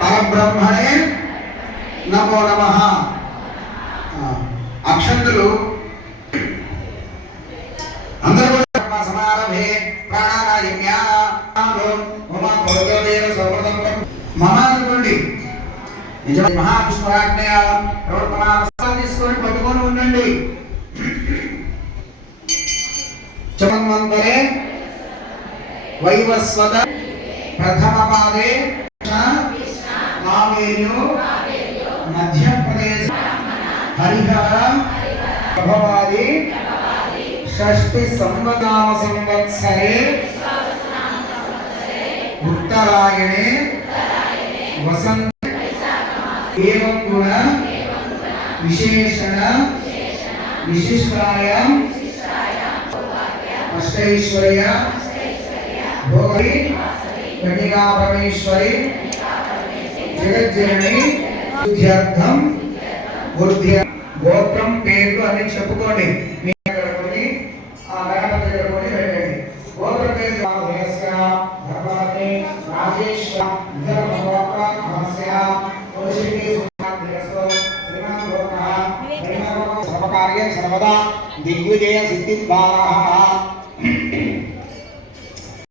పరబ్రహ్మణే నమో నమ. అక్షంతులు. అందరూ కూడా కర్మ సమారభే ప్రాణాయామ్య మమ అనుకోండి. నిజం మహావిష్ణురాజ్ఞయ ప్రవర్తన తీసుకొని పట్టుకొని ఉండండి. చమన్వంతరే వైవస్వత. प्रथम पादे कावेयो मध्य प्रदेश हरिहर, प्रभवादि षष्टि संवदाम संवत्सरे, उत्तरायणे वसंत एवं गुण विशेषण, विशिष्टाय, अष्टैश्वर्य भोगी కన్యకా పరమేశ్వరి జగజ్జనని శుద్ధ్యర్థం వృద్ధి గోత్రం పేర్లు అని చెప్పుకోండి. మీ దగ్గర కొని ఆ గణపతి దగ్గర కొని వెళ్ళండి గోత్ర పేరు ధర్మగోత్ర మహస్య సర్వకార్య సర్వదా దిగ్విజయ